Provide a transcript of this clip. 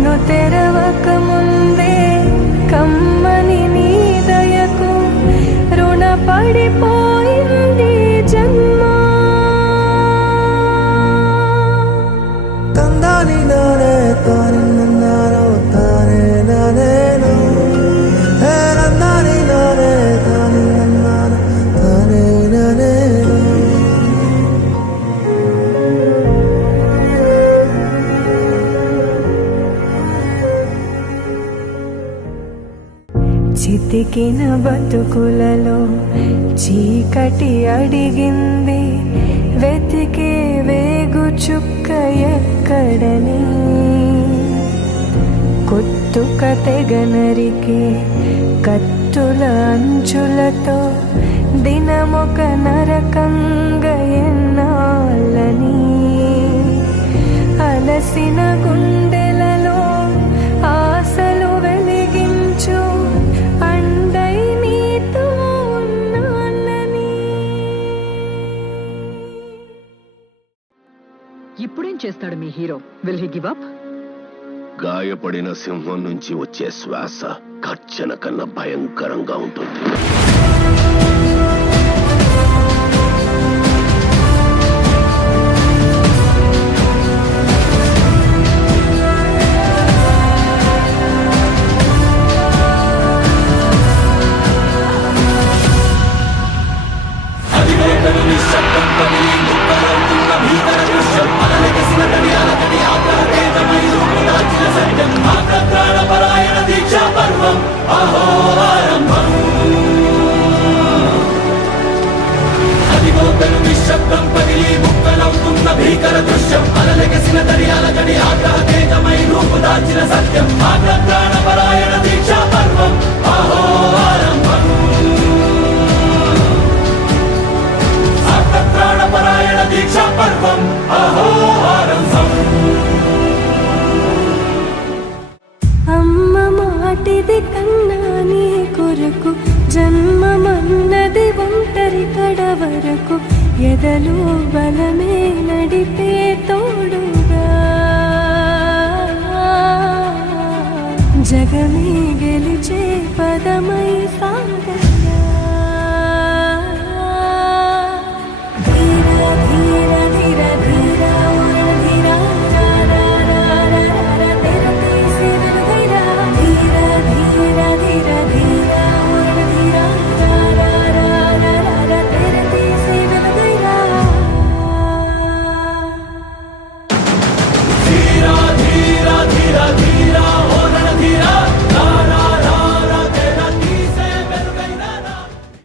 కను తెరవక ముందే కమ్మని నీ దయకు రుణపడిపోయింది జన్మ. తందాని నానే తానే నన్నారో తానే నానేను హే నందాని నానే తానే నన్నారో తానే నానేను. చితికిన బతుకులలో చీకటి అడిగింది, వెతికే వేగు చుక్క ఎక్కడని. కొత్తుక తెగనరికే కత్తుల అంచులతో దినమొక నరకంగా ఎన్నాళ్ళని. అలసిన గుండెలలో ఆశలు వెలిగించు అండై నీతో ఉన్నానని. ఇప్పుడేం చేస్తాడు మీ hero? Will he give up? గాయపడిన సింహం నుంచి వచ్చే శ్వాస గర్జన కన్నా భయంకరంగా ఉంటుంది. నిశ్శబ్దం పగిలి ముక్కలవుతున్న భీకర దృశ్యం, అలలెగసిన దర్యాల గడి ఆగ్రహతేజమై రూపుదాల్చిన సత్యం, ఆగ్రహ పరాయణ దీక్షా పర్వం అహో ఆరంభం. ఆగ్రహ పరాయణ దీక్షా పర్వం అహో ఆరంభం. అమ్మ మాటిది కన్నా నీ కొరకు జన్మమన్నది ఒంటరి కడ వరకు, ఎదలు బలమే నడిపే తోడుగా, జగమే